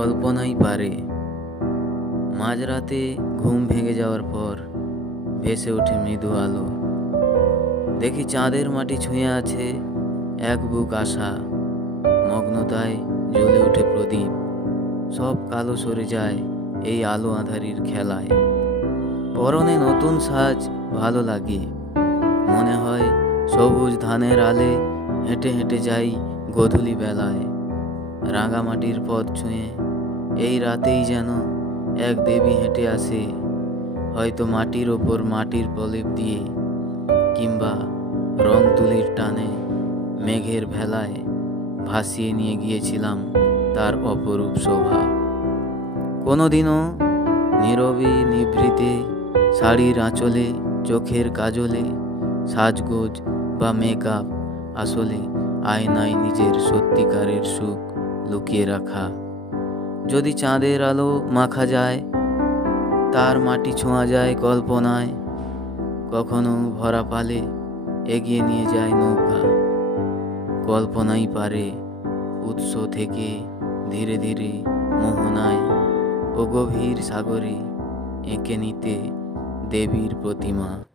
কল্পনাই পারে। মাঝরাতে ঘুম ভেঙে যাওয়ার পর ভেসে ওঠে মৃদু আলো। দেখি চাঁদের মাটি ছুঁয়ে আছে এক বুক আশা। মগ্নতায় জ্বলে ওঠে প্রদীপ। সব কালো সরে যায় এই আলো আঁধারির খেলায়। পরনে নতুন সাজ ভালো লাগে। মনে হয় সবুজ ধানের আলে হেঁটে হেঁটে যাই গধূলি বেলায়। রাঙামাটির পথ ছুঁয়ে এই রাতেই যেন এক দেবী হেঁটে আসে, হয়তো মাটির ওপর মাটির প্রলেপ দিয়ে, কিংবা রং তুলির টানে মেঘের ভেলায় ভাসিয়ে নিয়ে গিয়েছিলাম তার অপরূপ শোভা। কোনোদিনও নীরবে নিভৃতে শাড়ির আঁচলে, চোখের কাজলে, সাজগোজ বা মেকআপ আসলে আয়নায় নিজের সত্যিকারের সুখ লুকিয়ে রাখা। যদি চাঁদের আলো মাখা যায়, তার মাটি ছোঁয়া যায় কল্পনায়, কখনো ভরা পালে এগিয়ে নিয়ে যায় নৌকা। কল্পনাই পারে উৎস থেকে ধীরে ধীরে মোহনায় ও গভীর সাগরে এঁকে নিতে দেবীর প্রতিমা।